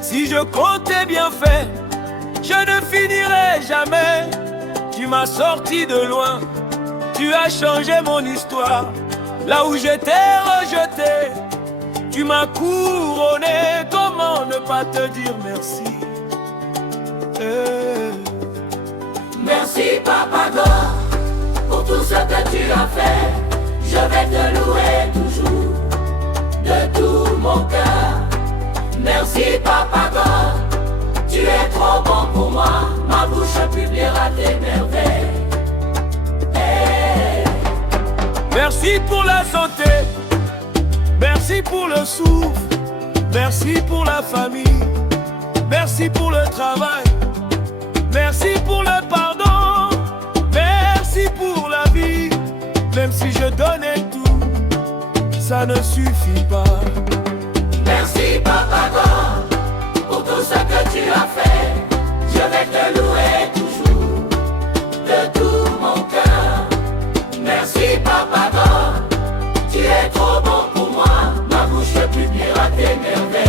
Si je comptais bien fait, je ne finirai jamais. Tu m'as sorti de loin, tu as changé mon histoire. Là où j'étais rejeté, tu m'as couronné. Comment ne pas te dire merci? Merci Papa God pour tout ce que tu as fait. Je vais te louer toujours de tout mon cœur. Merci Papa God, tu es trop bon pour moi. Ma bouche publiera tes merveilles. Merci pour la santé, merci pour le souffle, merci pour la famille, merci pour le travail, merci pour le pardon, merci pour la vie. Même si je donnais tout, ça ne suffit pas. Merci Papa God pour tout ce que tu as fait. Je vais te louer toujours de tout mon cœur. Merci Papa God, tu es trop bon pour moi. Ma bouche publiera tes merveilles.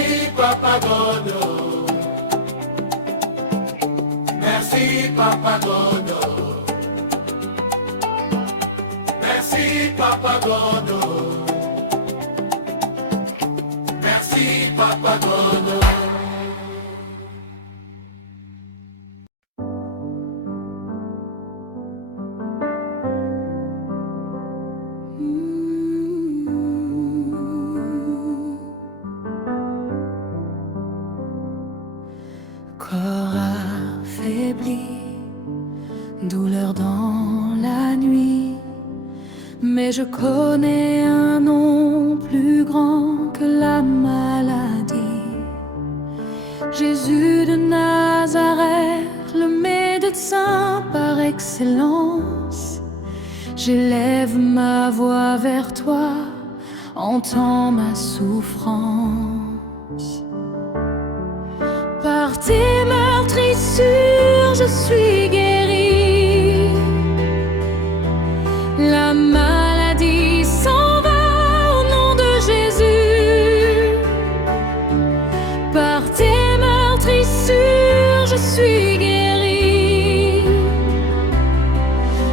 Merci Papa God. Merci Papa God. Merci Papa God. Corps affaibli, douleur dans la nuit, mais je connais un nom plus grand que la maladie. Jésus de Nazareth, le médecin par excellence. J'élève ma voix vers toi, entends ma souffrance. Par tes meurtrissures, je suis guéri. La maladie s'en va au nom de Jésus. Par tes meurtrissures, je suis guéri.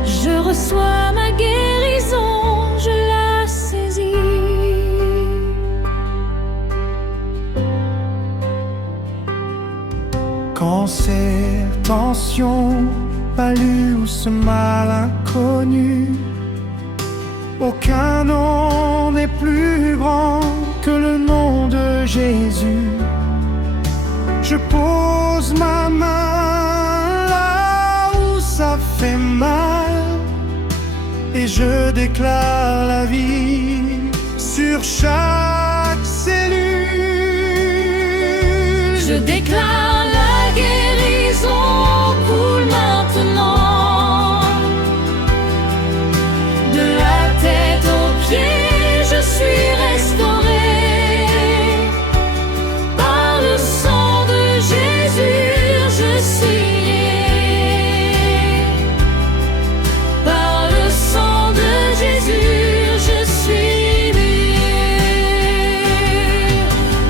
Je reçois ma guérison, je la saisis. Cancer, tension, palu ou ce mal inconnu, aucun nom n'est plus grand que le nom de Jésus. Je pose ma main là où ça fait mal et je déclare la vie sur chaque cellule. Je déclare la guérison coule maintenant. De la tête aux pieds, je suis restaurée. Par le sang de Jésus, je suis liée. Par le sang de Jésus, je suis liée.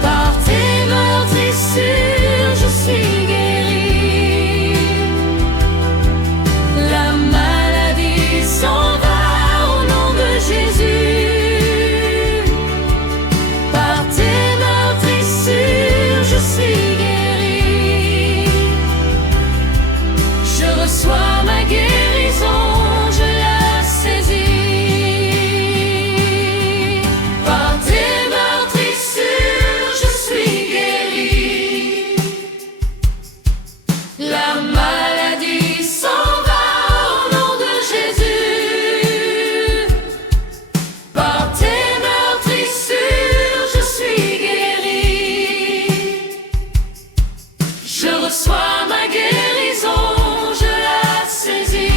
Par tes meurtrissures, je suis guérie. La maladie s'en va au nom de Jésus. Par tes meurtrissures, je suis guérie. Je reçois ma guérison, je la saisis. Par tes meurtrissures, je suis guérie. La maladie s'en va au nom de Jésus. Par tes meurtrissures, je suis guérie. Je reçois ma guérison, je la saisis.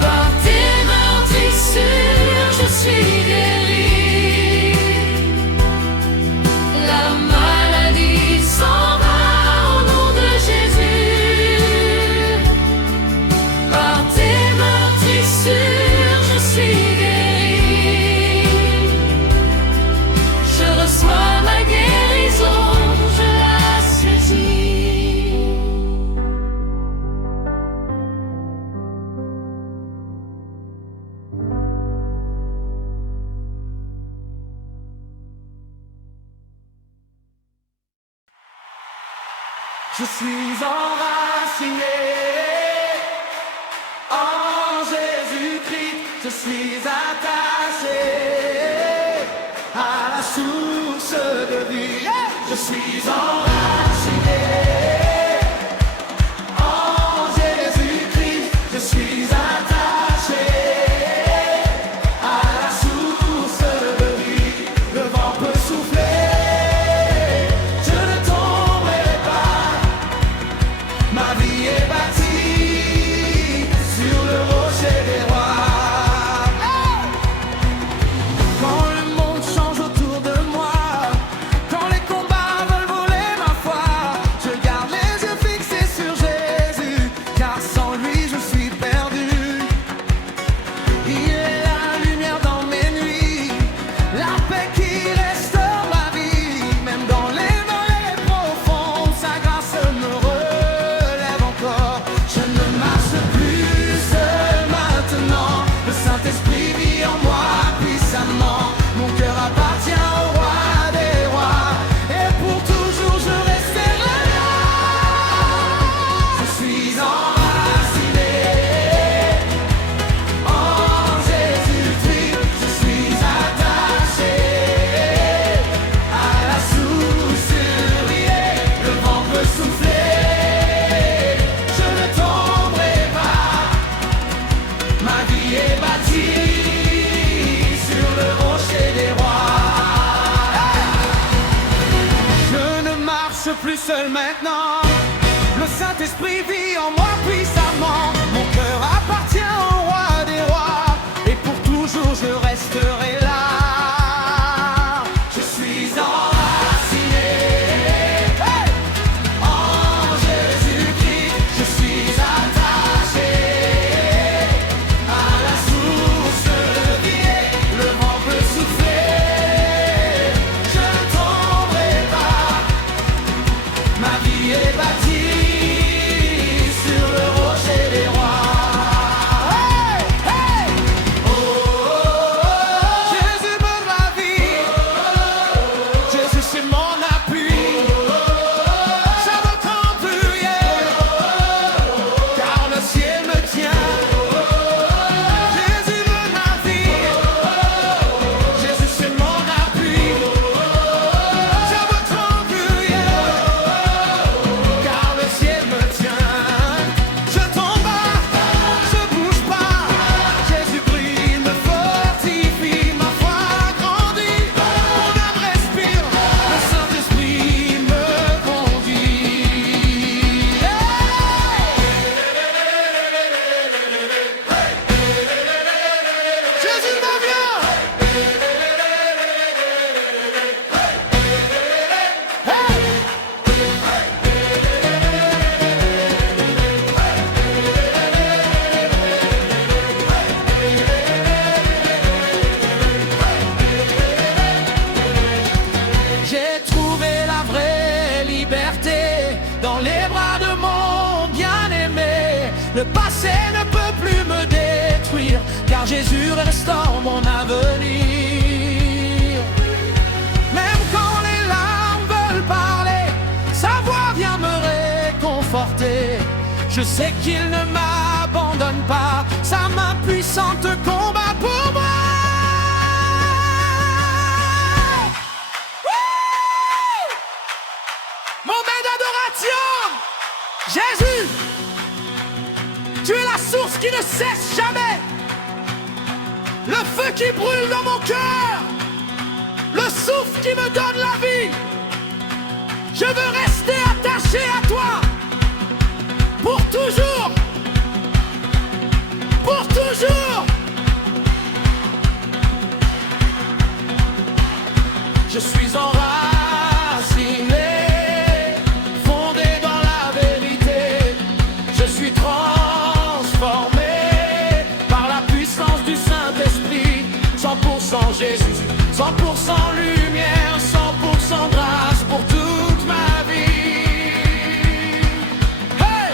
Par tes meurtrissures, je suis guérie. La maladie s'en va au nom de Jésus. Par tes meurtrissures, je suis guérie. Je reçois ma guérison, je la saisis. Je suis enraciné en Jésus-Christ. Je suis attaché à la source de vie. Je suis enraciné en Jésus-Christ. Je suis attaché à la source de vie. Le vent peut souffler, je ne tomberai pas. Ma vie est bâtie sur le rocher des rois. Quand le monde change autour de moi, quand les combats veulent voler ma foi, je garde les yeux fixés sur Jésus, car sans lui je suis perdu. Il est la lumière dans mes nuits, la paix qui restaure ma vie. Même dans les vallées profondes, sa grâce me relève encore. Je ne marche plus seul maintenant, le Saint-Esprit vit en moi puissamment. Mon cœur appartient au roi des rois, et pour toujours je resterai là. Je suis enraciné en Jésus-Christ. Je suis attaché à la source liée. Le vent peut souffler, je ne tomberai pas. Ma vie est bâtie sur le rocher des rois. Je ne marche plus seul maintenant, le Saint-Esprit vit en moi puissamment. Mon cœur appartient au roi des rois, et pour toujours je resterai là. Je suis enraciné en Jésus-Christ. Je suis attaché à la source de vie. Le vent peut souffler, je ne tomberai pas. Ma vie est bâtie sur le rocher des rois. Hey, hey. Oh, oh, oh. Jésus me la vie. Jésus j'ai trouvé la vraie liberté dans les bras de mon bien-aimé. Le passé ne peut plus me détruire, car Jésus restaure mon avenir. Même quand les larmes veulent parler, sa voix vient me réconforter. Je sais qu'il ne m'abandonne pas, sa main puissante combat pour moi. Moment d'adoration. Jésus, tu es la source qui ne cesse jamais, le feu qui brûle dans mon cœur, le souffle qui me donne la vie. Je veux rester attaché à toi pour toujours, pour toujours. Je suis enraciné, fondé dans la vérité. Je suis transformé par la puissance du Saint-Esprit. 100% Jésus, 100% lumière, 100% grâce pour toute ma vie. Hey!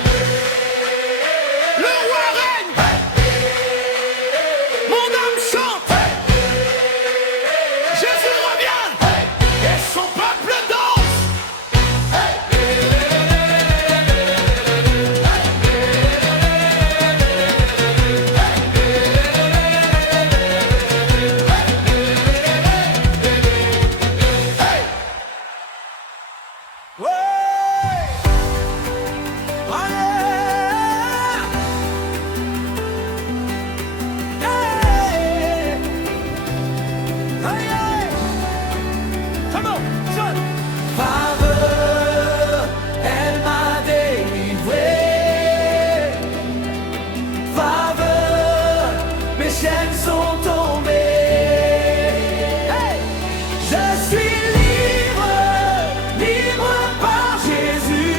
Le roi règne, mon âme chante. Jésus revient et son peuple danse. Faveur, elle m'a délivré. Faveur, mes chaînes sont tombées. Je suis libre, libre par Jésus.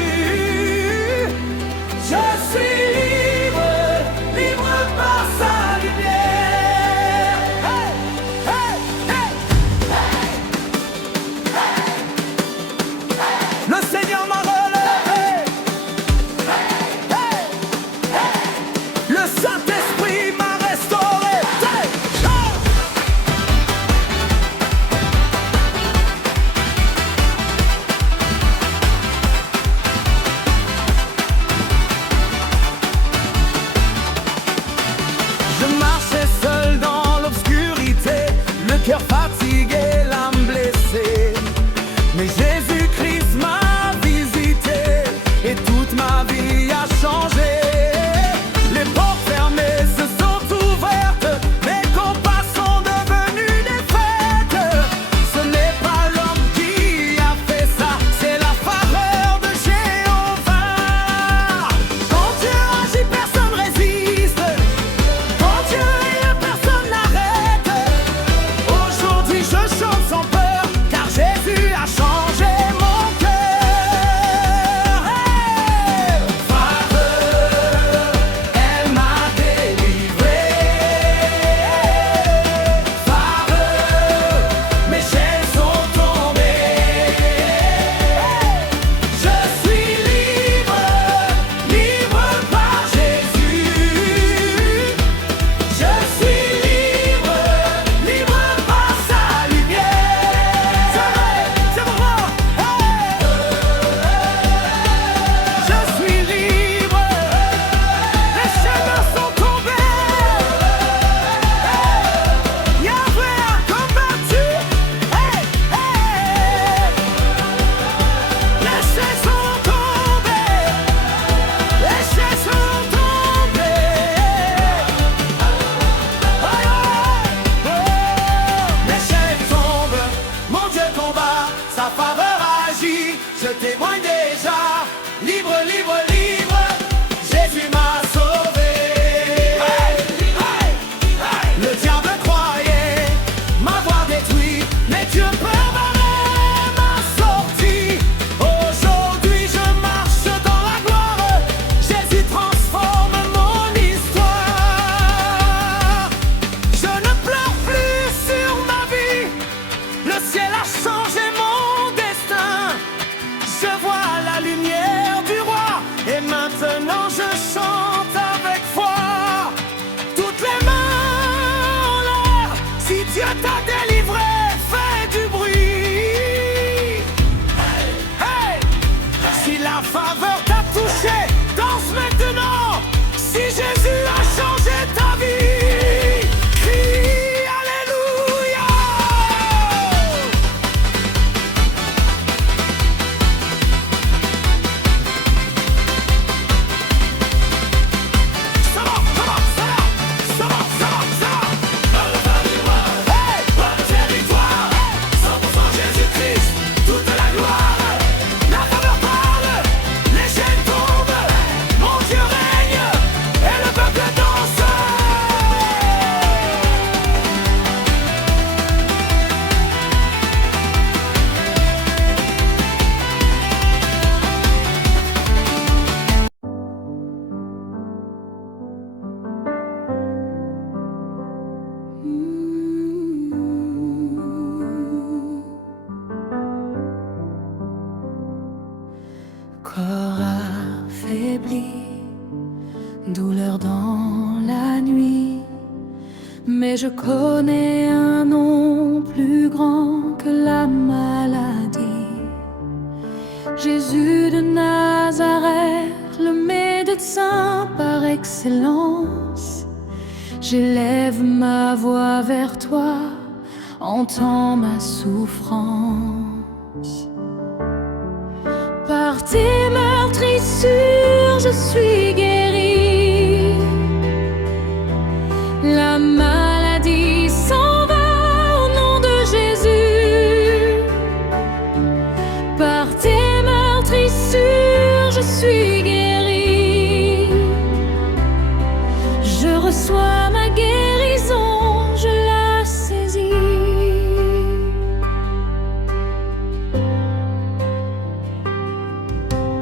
Je suis libre, libre par sa lumière. Le Seigneur m'a relevé. Le Saint-Esprit m'a restauré. Je marchais seul dans l'obscurité, le cœur fatigué, l'âme blessée. Mais Jésus-Christ m'a visité et toute ma vie a changé. Les portes fermées se sont ouvertes, mes combats sont devenus des fêtes. Ce n'est pas l'homme qui a fait ça, c'est la faveur de Jéhovah. Quand Dieu agit, personne résiste. Quand Dieu est, personne n'arrête. Aujourd'hui je chante sans peur, car Jésus a changé mon cœur. Faveur, elle m'a délivré. Faveur, mes chaînes sont tombées. Je suis libre, libre par Jésus. Je suis libre, libre par sa lumière. C'est bon. Je suis libre, les chaînes sont tombées. Yahweh a combattu. Les chaînes sont tombées. Les chaînes sont tombées. Les chaînes tombent, mon Dieu combat, sa faveur agit, je témoigne déjà. Libre, libre, libre, Jésus m'a sauvé. Le diable croyait m'avoir détruit, mais Dieu préparait ma sortie. Aujourd'hui je marche dans la gloire, Jésus transforme mon histoire. Je ne pleure plus sur ma vie, le ciel a changé mon destin. corps affaibli, douleur dans la nuit, mais je connais un nom plus grand que la maladie. Jésus de Nazareth, le médecin par excellence. J'élève ma voix vers toi, entends ma souffrance. Par tes meurtrissures, je suis guéri. La maladie s'en va au nom de Jésus. Par tes meurtrissures, je suis guéri. Je reçois ma guérison, je la saisis.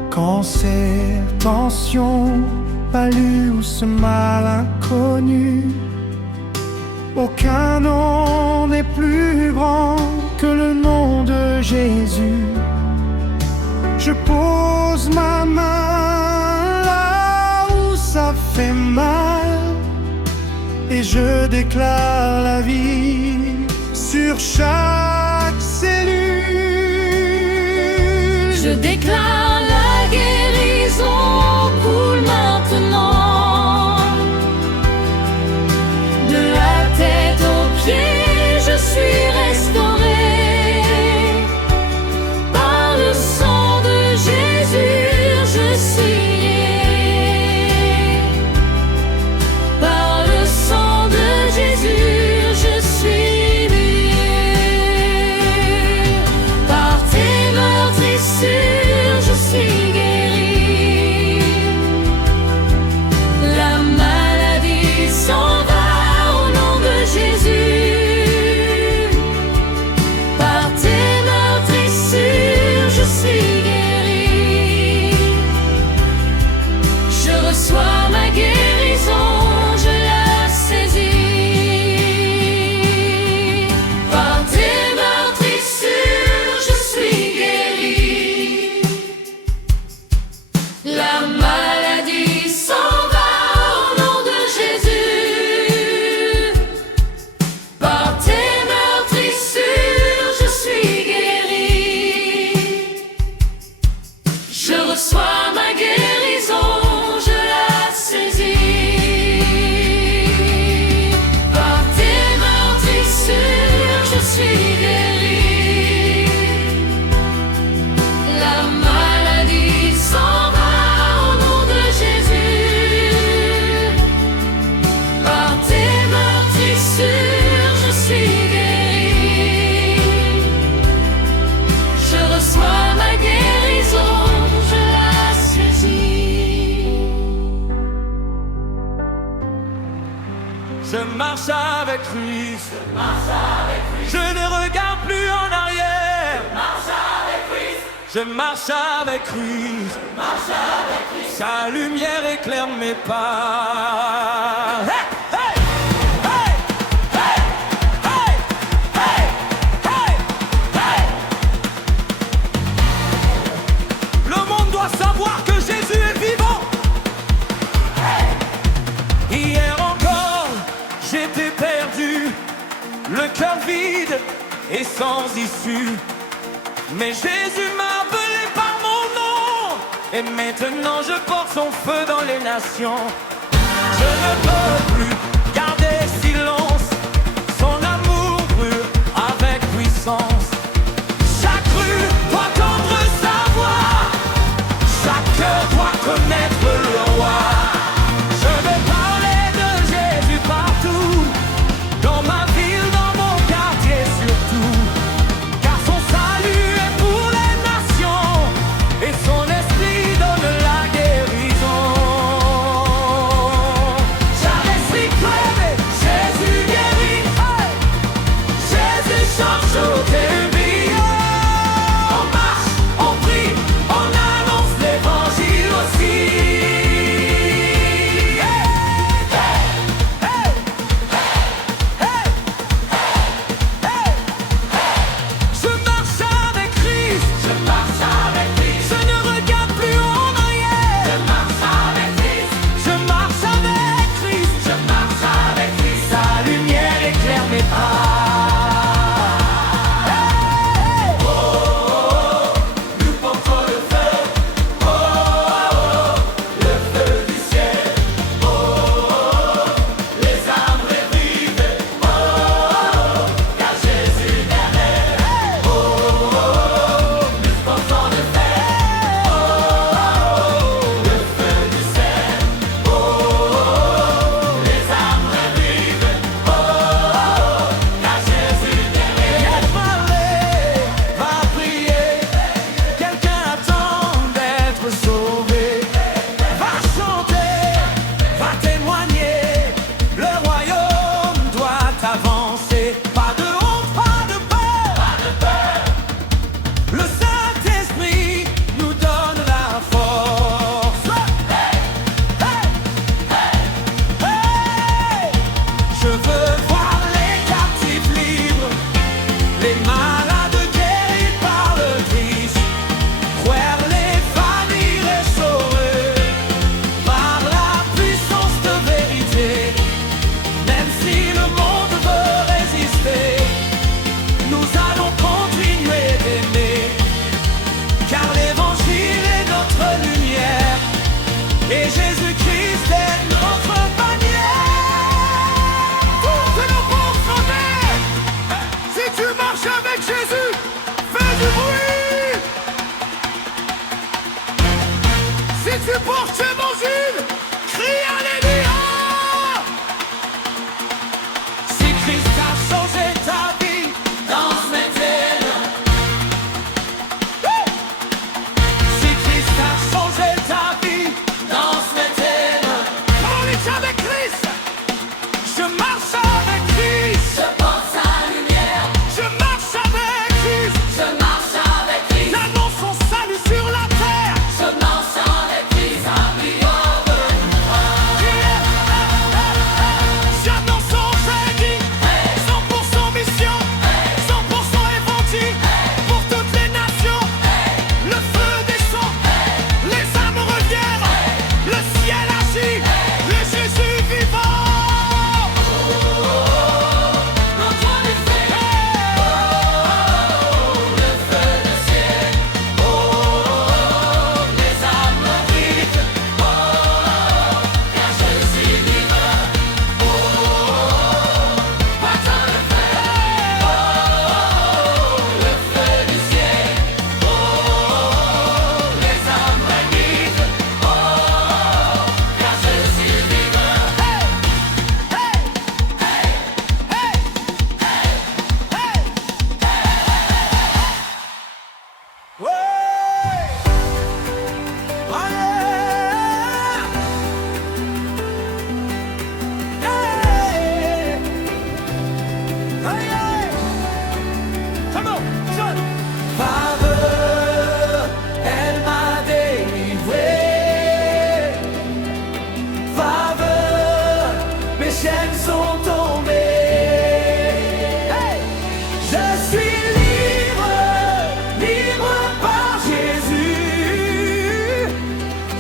Cancer, tension, palu ou ce mal inconnu, aucun nom n'est plus grand que le nom de Jésus. Je pose ma main là où ça fait mal et je déclare la vie sur chaque cellule. Je déclare la guérison coule maintenant. De la tête aux pieds, je suis restauré. Par le sang de Jésus, je suis lié. Par le sang de Jésus, je suis lié. Par tes meurtrissures, je suis guéri. La maladie s'en va au nom de Jésus. Par tes meurtrissures, je suis guéri. Je reçois ma guérison, je la saisis. Par tes meurtrissures, je suis guéri. La maladie s'en va au nom de Jésus. Par tes meurtrissures, je suis guéri. Je reçois ma guérison, je la saisis. Par tes meurtrissures, je suis guéri. La maladie s'en va au nom de Jésus. Par tes meurtrissures, je suis guéri. Je reçois ma guérison, je la saisis. Je marche avec Christ. Je ne regarde plus en arrière. Je marche avec Christ. Sa lumière éclaire mes pas. Hey, hey, hey, hey, hey, hey, hey, hey. Le monde doit savoir que Jésus est vivant. Hier encore, j'étais perdu, le cœur vide et sans issue. Mais Jésus m'a appelé par mon nom, et maintenant je porte son feu dans les nations. Je ne peux plus garder silence, son amour brûle avec puissance. Chaque rue doit entendre sa voix, chaque cœur doit connaître le roi. Je vais parler de Jésus partout, dans ma ville, dans mon quartier surtout, car son salut est pour les nations et son esprit donne la guérison. Car l'esprit tu portes Évangile, crie Alléluia. Si Christ a changé ta vie, danse maintenant. si Christ a changé ta vie, Danse maintenant. marche avec Christ. Je marche avec Christ. Je porte sa lumière. Je marche avec Christ. Je marche avec Christ. J'annonce son salut sur la terre. Je marche avec Christ. J'annonce son génie. 100% mission. 100% évangile. Pour toutes les nations. Le feu descend. Les âmes reviennent. Le ciel agit. Le Jésus vivant. Faveur, elle m'a délivré. Faveur, mes chaînes sont tombées. Je suis libre, libre par Jésus.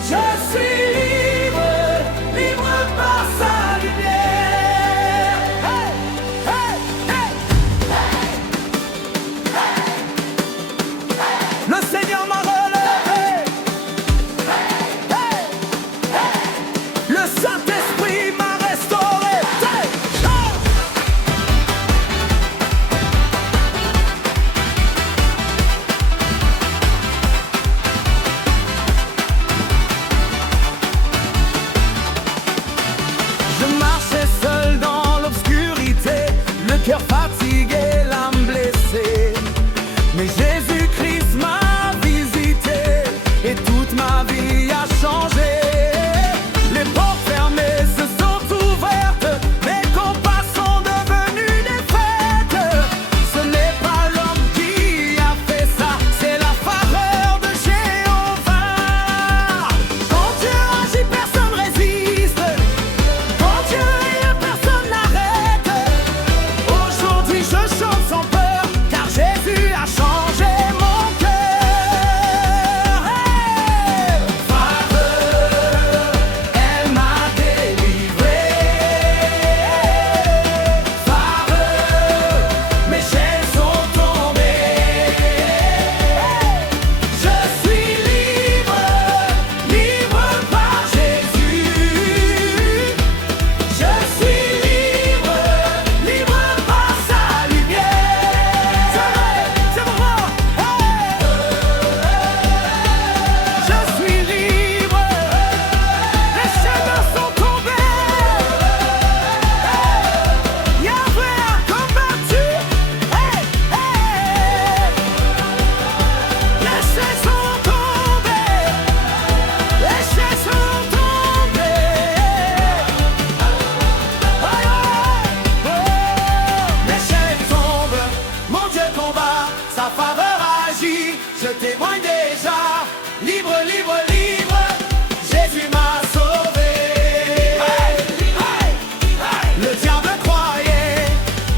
Je suis libre, libre par sa lumière. Le Seigneur m'a relevé. Le Saint-Esprit m'a restauré. Je marchais seul dans l'obscurité, le cœur fatigué, l'âme blessée. Mais Jésus-Christ m'a visité et toute ma vie a changé. Les portes fermées se sont ouvertes, mes combats sont devenus des fêtes. Ce n'est pas l'homme qui a fait ça, c'est la faveur de Jéhovah. Quand Dieu agit, personne résiste. Quand Dieu est, personne n'arrête. Aujourd'hui je chante sans peur, car Jésus a changé mon cœur. Faveur, elle m'a délivré. Faveur, mes chaînes sont tombées. Je suis libre, libre par Jésus. Je suis libre, libre par sa lumière. C'est moi. Je suis libre, les chaînes sont tombées. Yahweh a combattu. Les chaînes sont tombées. Les chaînes sont tombées. Les chaînes tombent, mon Dieu combat, sa faveur agit, je témoigne déjà, libre, libre, libre, Jésus m'a sauvé. Le diable croyait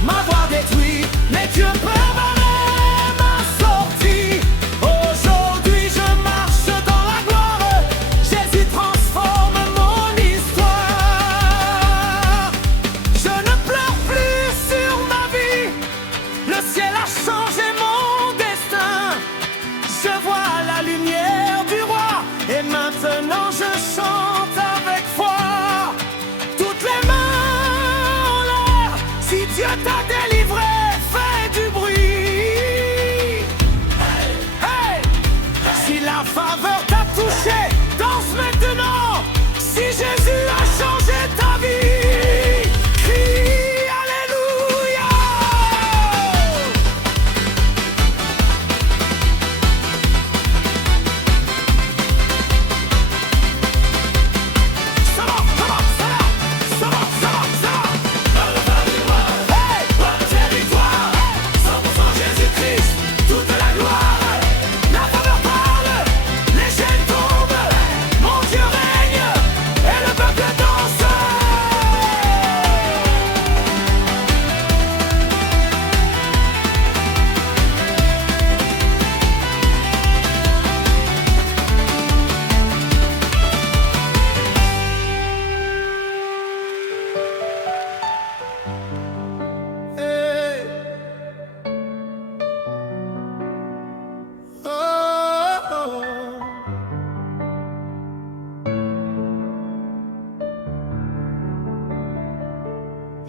m'avoir détruit, mais Dieu préparait ma sortie. Aujourd'hui je marche dans la gloire, Jésus transforme mon histoire. Je ne pleure plus sur ma vie, le ciel a changé mon destin. Je vois la lumière du roi et maintenant je chante avec foi. Toutes les mains en l'air, si Dieu t'a délivré, fais du bruit. Hey! Si la faveur t'a touché, danse maintenant.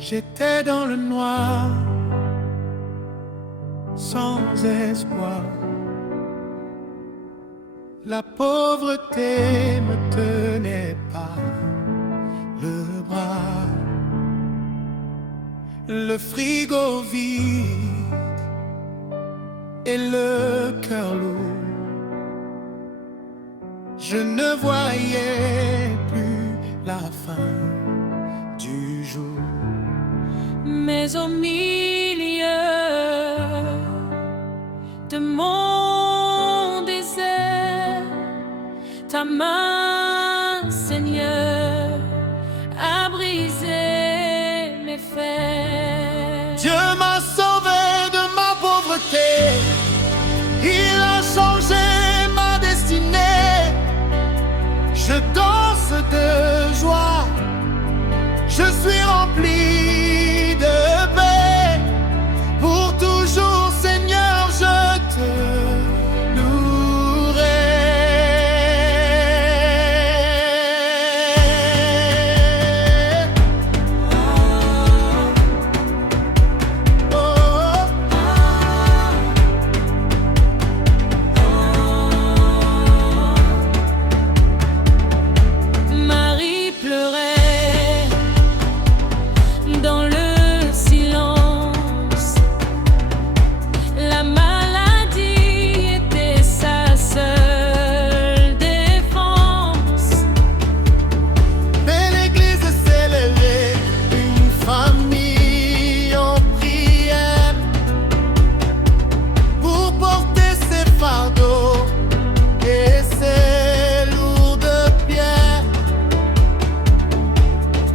J'étais dans le noir, sans espoir. La pauvreté me tenait par le bras. Le frigo vide et le cœur lourd. Je ne voyais plus la fin du jour. Mais au milieu de mon désert, ta main, Seigneur, a brisé mes fers. Dieu m'a sauvé de ma pauvreté, il a changé ma destinée. Je danse de joie, je suis rempli de paix. Pour toujours, Seigneur, je te louerai. Marie pleurait dans le silence. La maladie était sa seule défense. Mais l'église s'est levée, une famille en prière, pour porter ses fardeaux et ses lourdes pierres.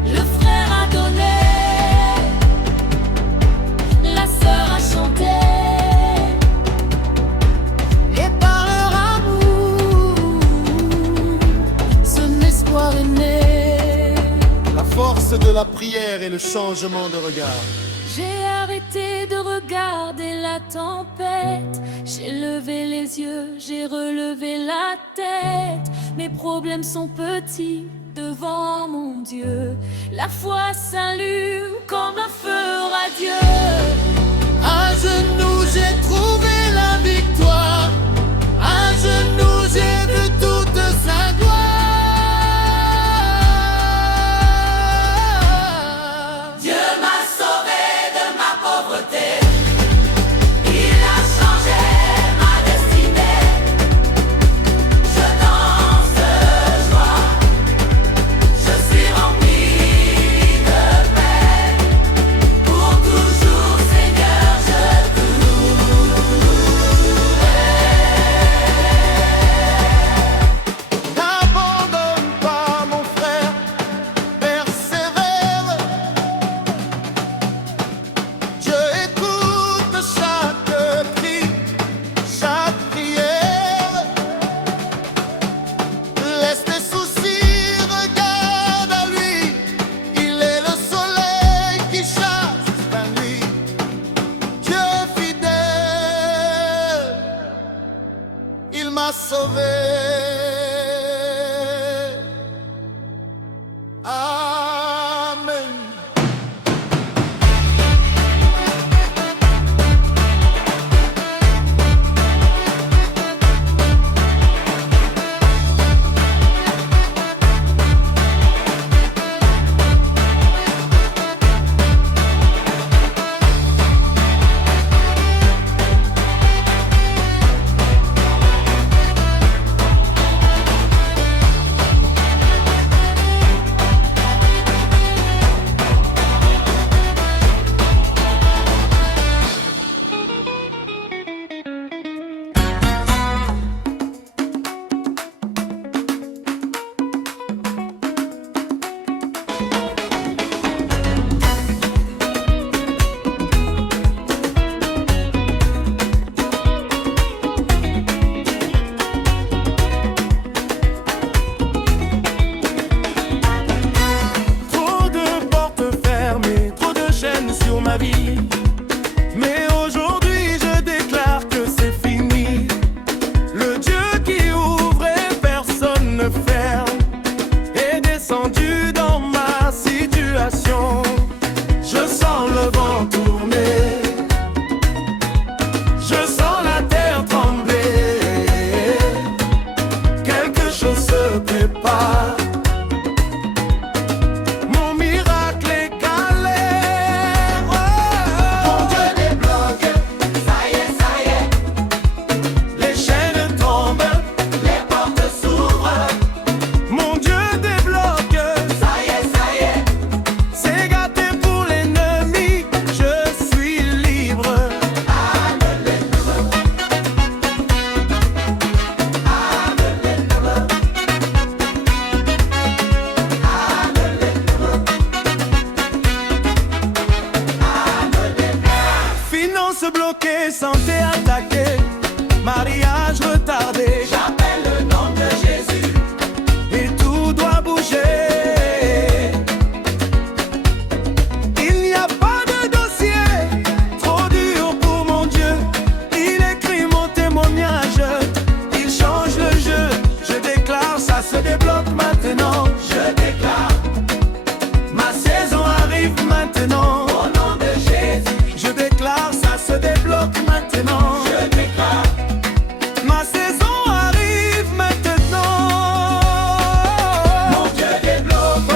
Le frère a donné, la sœur a chanté, Et par leur amour, son espoir est né. la force de la prière et le changement de regard. J'ai arrêté de regarder la tempête. J'ai levé les yeux, j'ai relevé la tête. Mes problèmes sont petits devant mon Dieu. La foi s'allume comme un feu radieux. À genoux, j'ai trouvé la victoire. À genoux, j'ai vu toute sa gloire. Dieu m'a sauvé de ma pauvreté. Il a changé ma destinée. Je danse de joie. Je suis rempli de paix. Pour toujours, Seigneur, je te N'abandonne pas mon frère, persévère. Dieu écoute chaque cri, chaque prière. Laisse tes soucis, regarde à lui. Il est le soleil qui chasse la nuit. Dieu fidèle, il m'a sauvé. Amen. se débloque maintenant. Je déclare, Ma saison arrive maintenant. au nom de Jésus, Je déclare, ça se débloque maintenant. je déclare, Ma saison arrive maintenant. mon Dieu débloque.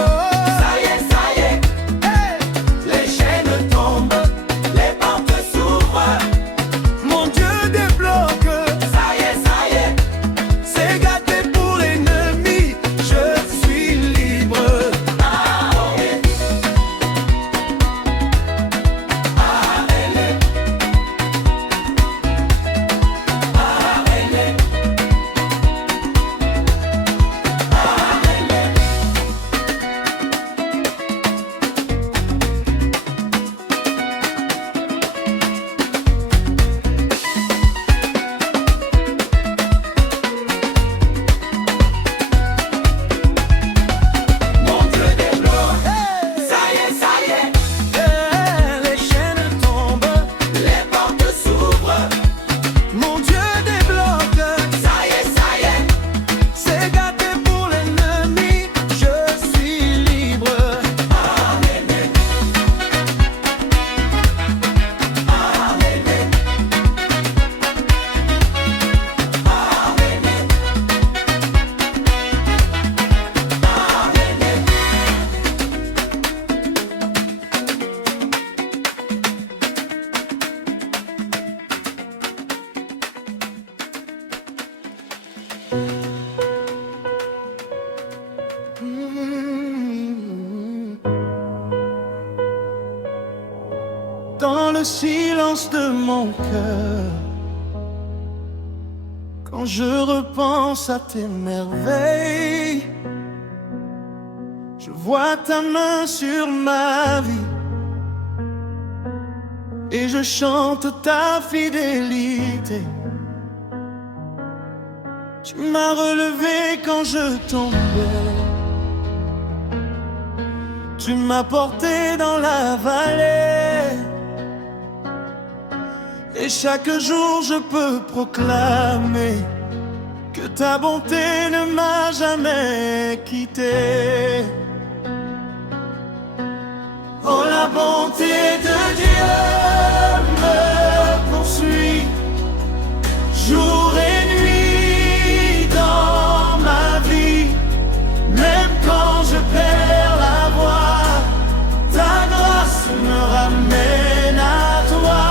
Ça y est, Hey! les chaînes tombent, les portes s'ouvrent. Mon Dieu débloque. Ça y est, C'est gâté pour l'ennemi. Je suis libre. mon Dieu débloque. Ça y est, Les chaînes tombent. les portes s'ouvrent. Mon Dieu débloque. Ça y est, C'est gâté pour l'ennemi. Je suis libre. Dans le silence de mon cœur, quand je repense à tes merveilles, je vois ta main sur ma vie et je chante ta fidélité. Tu m'as relevé quand je tombais, tu m'as porté dans la vallée. Et chaque jour je peux proclamer que ta bonté ne m'a jamais quitté. Oh, la bonté de Dieu me poursuit jour et nuit dans ma vie. Même quand je perds la voie, ta grâce me ramène à toi.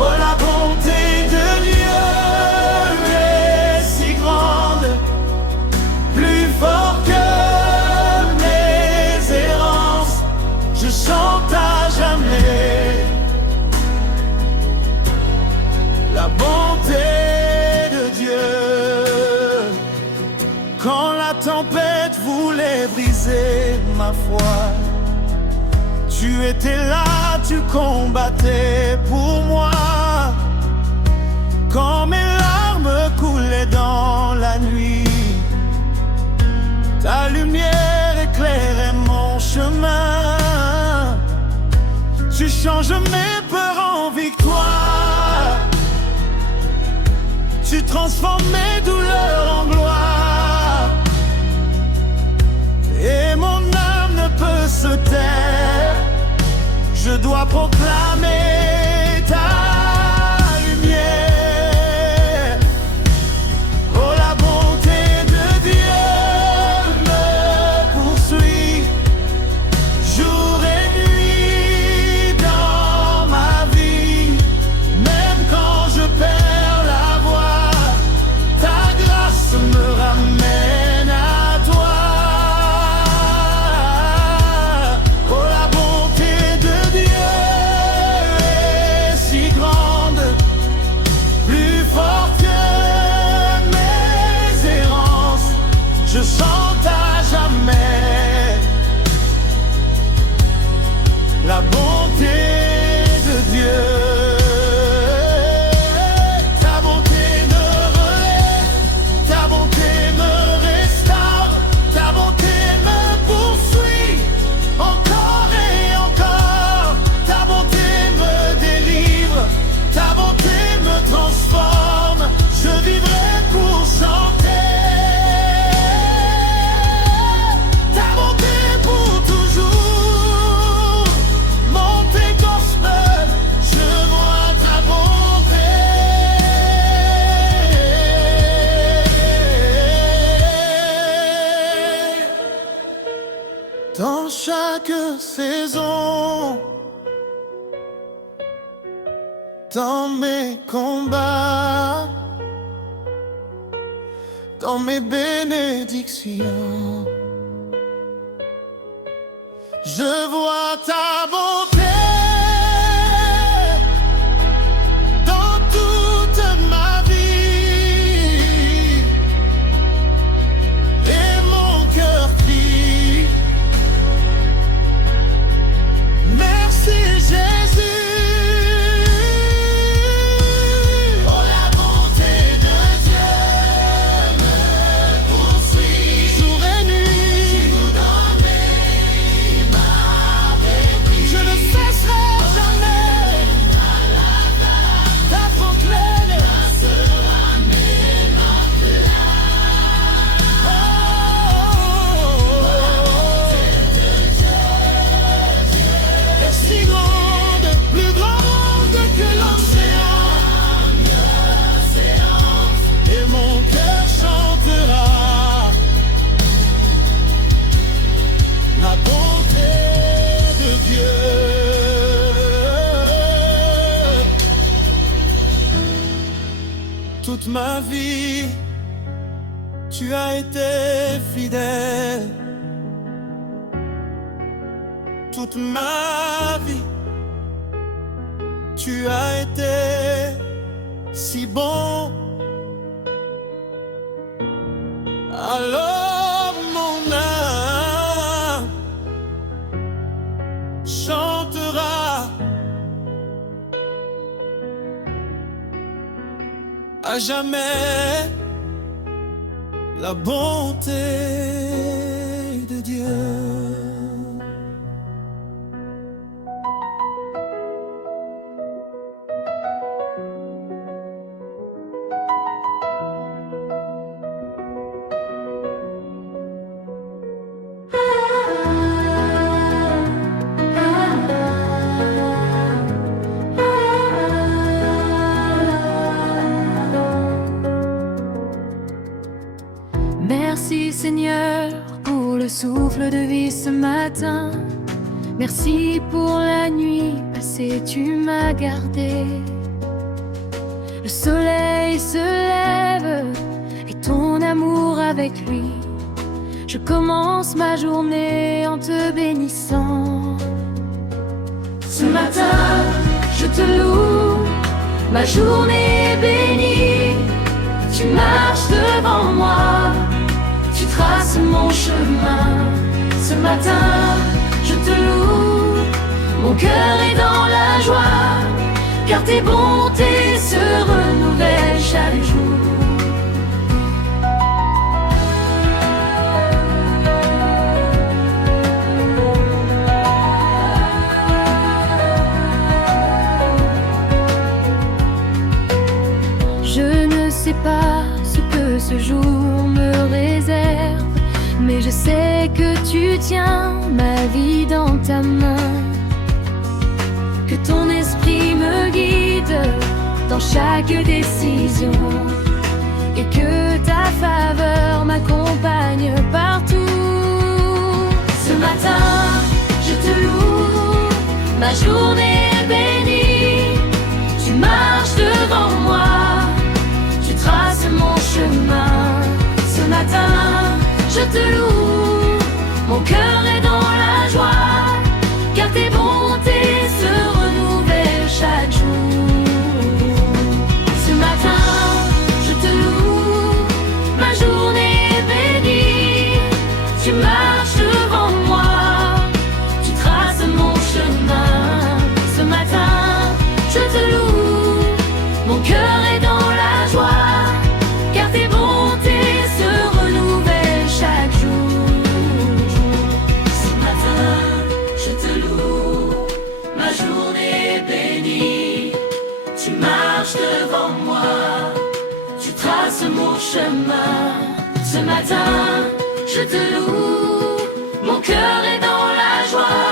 Oh, la bonté de Dieu est si grande, plus fort que mes errances. Je chante à jamais la bonté de Dieu. Quand la tempête voulait briser ma foi, tu étais là, tu combattais pour moi. Quand mes larmes coulaient dans la nuit, ta lumière éclairait mon chemin. Tu changes mes peurs en victoire, tu transformes mes douleurs en gloire. Et mon âme ne peut se taire, je dois proclamer ta lumière. Oh, la bonté de Dieu me poursuit jour et nuit dans ma vie. Même quand je perds la voie, ta dans mes combats, dans mes bénédictions. Je vois ta bonté dans toute ma vie, et mon cœur crie merci Jésus. Oh, la bonté de Dieu me poursuit jour et nuit. Je ne cesserai jamais d'approcher est si grande, plus grande que l'océan, et mon cœur chantera la bonté de Dieu. Toute ma vie, tu as été fidèle. Toute ma vie, tu as été si bon. Alors mon âme chantera à jamais la bonté de Dieu. Merci Seigneur pour le souffle de vie ce matin. Merci pour la nuit passée, tu m'as gardé. Le soleil se lève et ton amour avec lui. Je commence ma journée en te bénissant. Ce matin, je te loue, ma journée est bénie. Tu marches devant moi, tu traces mon chemin. Ce matin, je te loue, mon cœur est dans la joie, car tes bontés se renouvellent chaque jour. Je ne sais pas ce que ce jour me réserve, mais je sais que tu tiens ma vie dans ta main, que ton esprit me guide dans chaque décision, et que ta faveur m'accompagne partout. Ce matin, je te loue, ma journée est bénie. Tu marches devant moi, tu traces mon chemin. Ce matin, je te loue, mon cœur est dans la joie, car tes bontés se renouvellent chaque jour. Ce matin, je te loue, ma journée est bénie. Tu marches devant moi, tu traces mon chemin. Ce matin, je te loue, mon cœur est dans la joie, car tes bontés se renouvellent chaque jour. Ce matin, je te loue, ma journée est bénie. Tu marches devant moi, tu traces mon chemin. Ce matin, je te loue, mon cœur est dans la joie,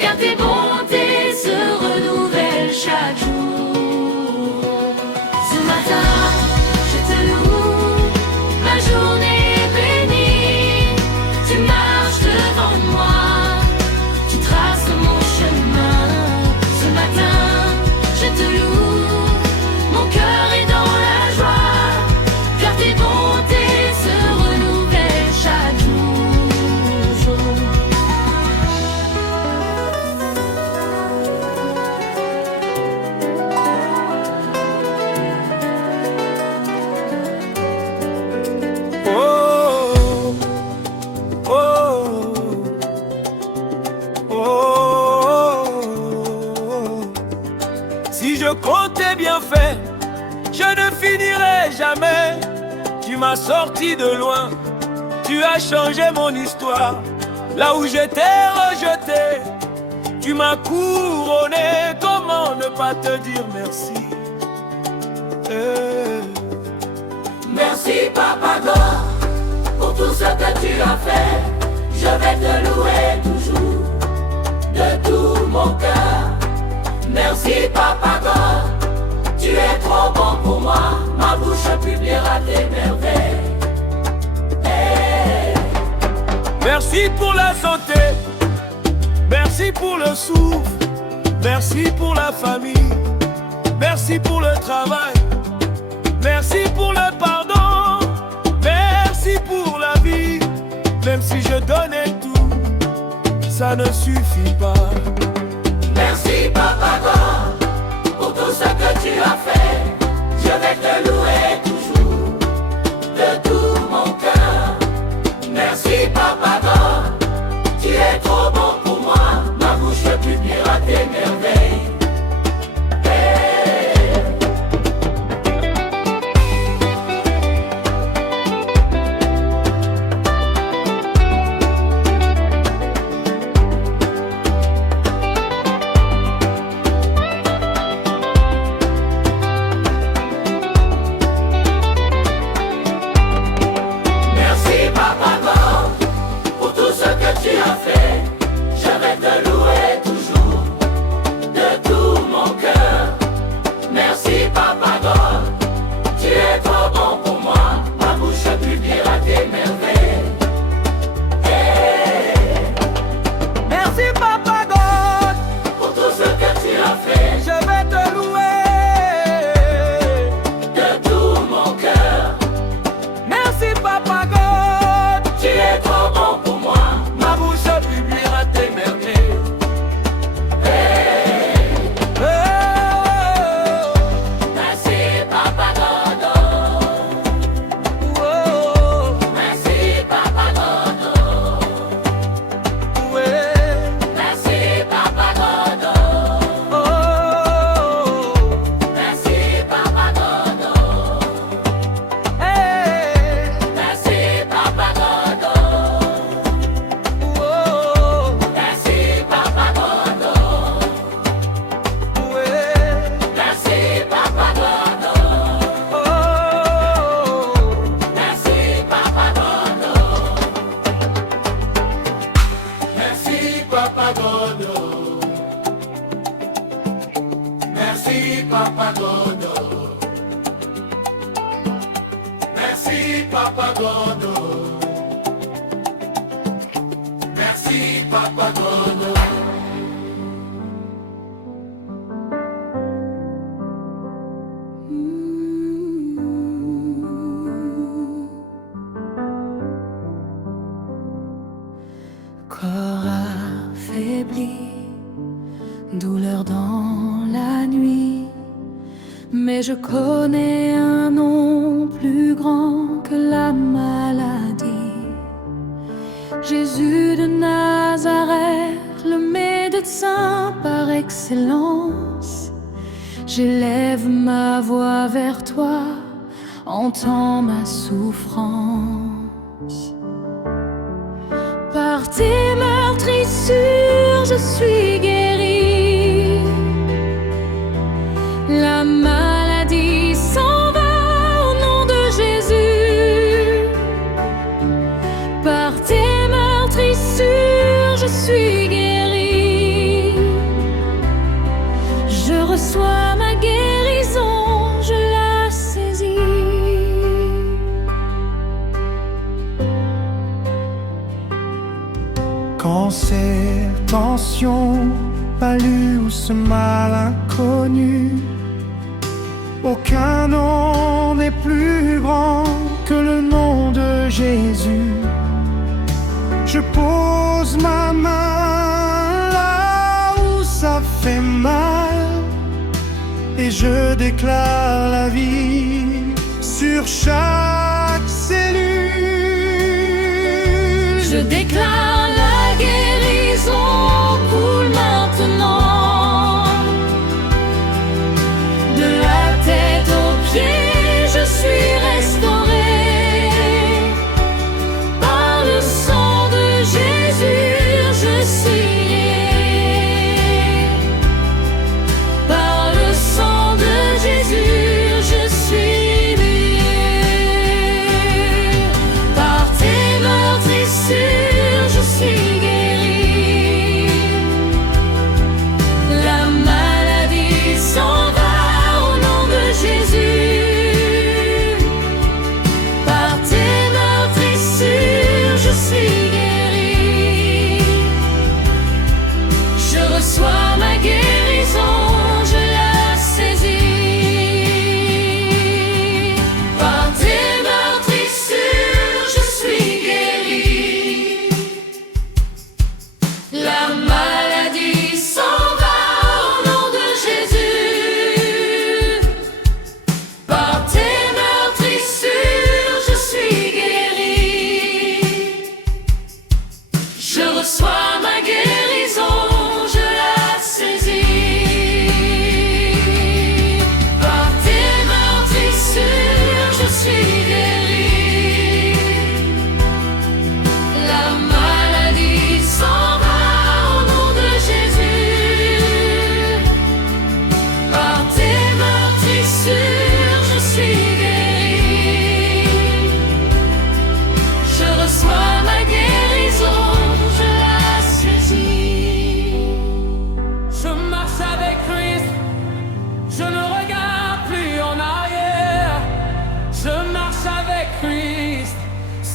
car tes bontés se renouvellent chaque jour. Ce matin, je te loue, ma journée est bénie. Tu marches devant moi, tu traces mon chemin. Ce matin, je te loue, pensais jamais. Tu m'as sorti de loin, tu as changé mon histoire. Là où j'étais rejeté, tu m'as couronné. Comment ne pas te dire merci? Merci Papa God pour tout ce que tu as fait. Je vais te louer toujours de tout mon cœur. Merci Papa God, tu es trop bon pour moi. Ma bouche publiera tes merveilles. Merci pour la santé, merci pour le souffle, merci pour la famille, merci pour le travail, merci pour le pardon, merci pour la vie. Même si je donnais tout, ça ne suffit pas. Merci Papa God pour tout ce que tu as fait. Je vais te louer toujours de tout mon cœur. Merci Papa God, tu es trop bon pour moi. Ma bouche publiera tes merveilles. Papa God. Merci Papa God. Corps affaibli, douleur dans la nuit, mais je connais un nom plus grand que la maladie. Jésus de Nazareth, le médecin par excellence. J'élève ma voix vers toi, entends ma souffrance. Par tes meurtrissures, je suis guéri. La maladie s'en va au nom de Jésus. Par tes meurtrissures, je suis guéri. Je reçois ma guérison, je la saisis. Cancer, tension, palu ou ce mal inconnu, aucun nom n'est plus grand que le nom de Jésus. Je pose ma main là où ça fait mal et je déclare la vie sur chaque cellule. Je déclare la guérison coule maintenant. De la tête aux pieds, je suis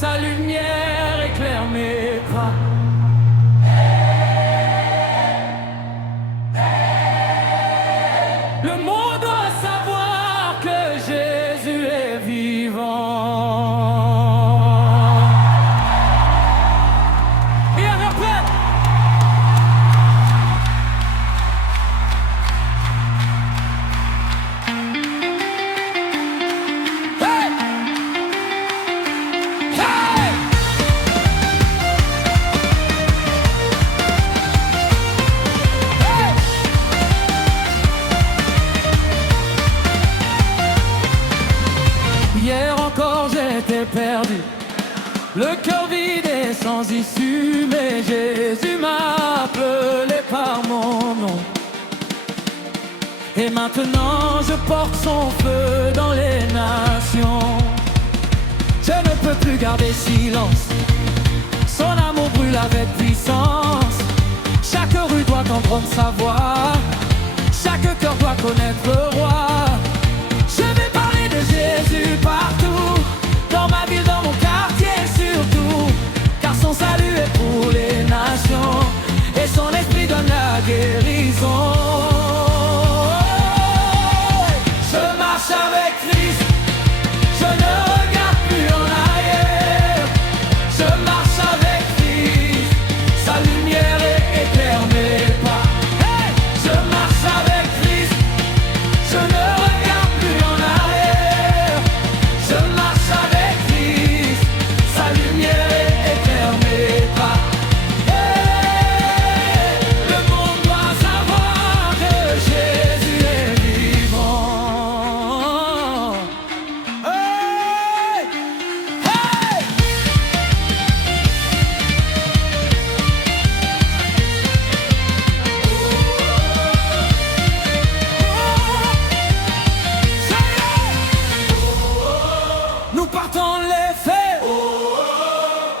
sa lumière éclaire mes pas. Le monde doit savoir que Jésus est vivant. Et un refrain. Hey! Hey! Hey! Hier encore j'étais perdu, le cœur vide et sans issue, mais Jésus m'a appelé par mon nom. Et maintenant je porte son feu dans les nations. Je ne peux plus garder silence, son amour brûle avec puissance. Chaque rue doit entendre sa voix, chaque cœur doit connaître le roi. Je vais parler de Jésus partout, dans ma ville, dans mon quartier surtout, car son salut est pour les nations, et son esprit donne la guérison. Je marche avec Christ, je ne regarde plus en arrière. Je marche avec Christ, sa lumière éclaire mes pas. Hey! Je marche avec Christ, je ne regarde plus en arrière. Je marche avec Christ, sa lumière éclaire mes pas. Hey! Le monde doit savoir que Jésus est vivant. Hey! Hey! Nous partons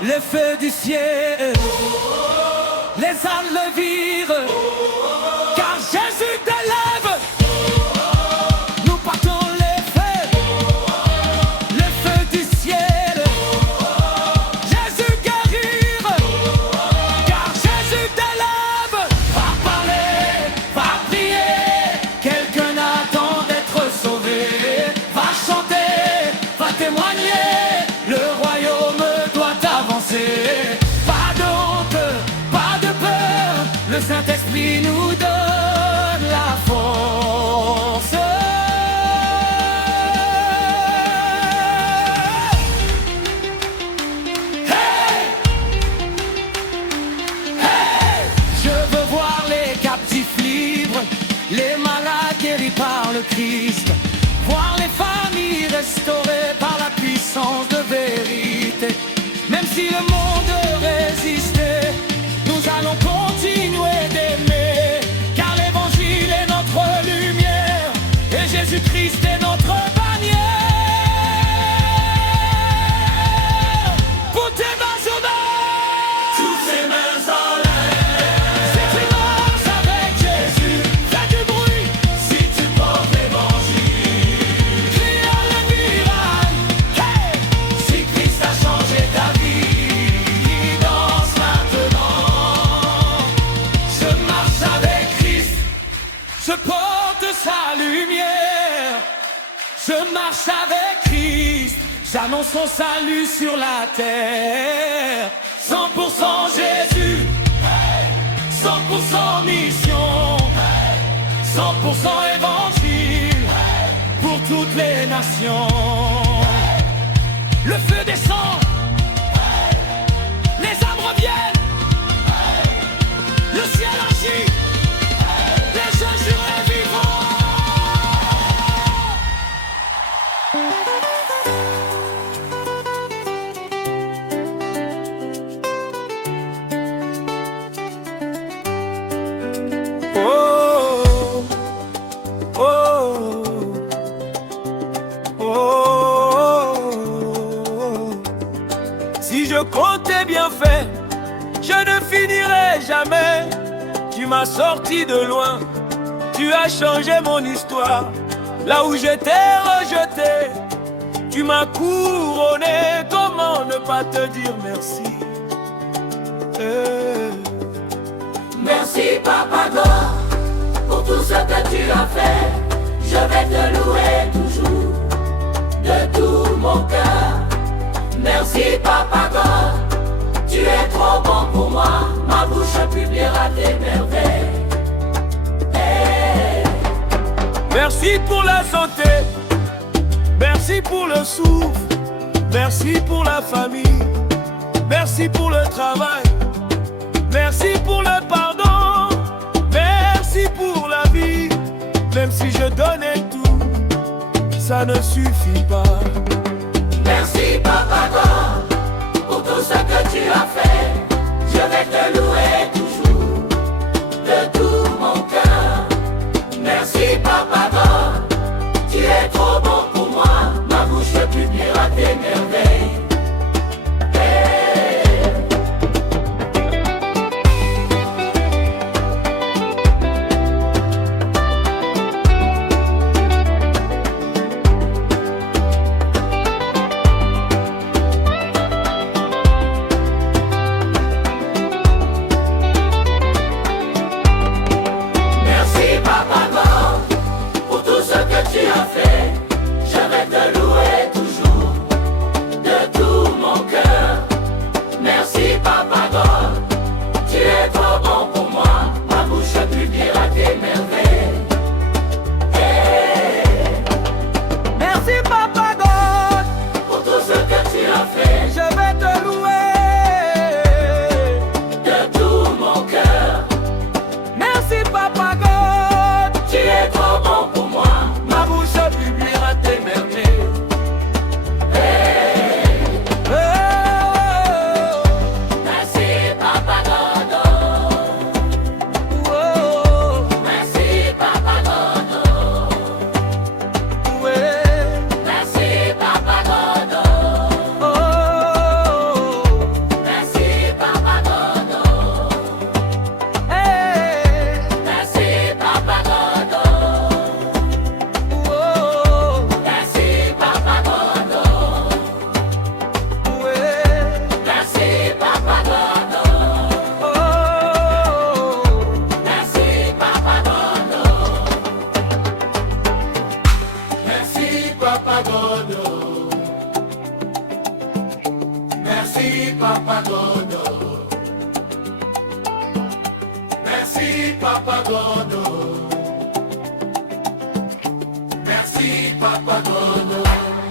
les feux du ciel, les âmes le virent, car Jésus t'élève. Nous partons les feux du ciel, Jésus guérir, car Jésus t'élève. Va parler, va prier, quelqu'un attend d'être sauvé. Va chanter, va témoigner, le royaume doit avancer. Pas de honte, pas de peur, le Saint-Esprit nous donne la force. Hey! Hey! Je veux voir les captifs libres, les malades guéris par le Christ, voir les familles restaurées par la puissance de vérité. Même si le monde résistait, nous allons continuer d'aimer, car l'évangile est notre lumière et Jésus-Christ est notre bannière. Pour tes mains au bas, toutes tes mains en l'air. Si tu marches avec Jésus, fais du bruit. Si tu portes l'évangile, crie à la miracle. Hey! Si Christ a changé ta vie, danse maintenant. Je marche avec Christ, je porte sa lumière. Je marche avec Christ, j'annonce son salut sur la terre. 100% Jésus, 100% mission, 100% évangile pour toutes les nations. Le feu descend, les âmes reviennent, le ciel agit, les jeunes jurés vivront. Oh, oh, oh, oh. Si je comptais bien fait, je ne finirai jamais. Tu m'as sorti de loin, tu as changé mon histoire. Là où j'étais rejeté, tu m'as couronné comme en ne pas te dire merci. Merci Papa God pour tout ce que tu as fait. Je vais te louer toujours de tout mon cœur. Merci Papa God, tu es trop bon pour moi. Ma bouche publiera tes merveilles. Merci pour la santé, merci pour le souffle, merci pour la famille, merci pour le travail, merci pour le pardon, merci pour la vie. Même si je donnais tout, ça ne suffit pas. Merci Papa God pour tout ce que tu as fait. Je vais te louer toujours de tout mon cœur. Merci Papa God, tu es trop bon pour moi. Ma bouche publiera tes merveilles. Merci Papa God. Merci Papa God. Merci Papa God.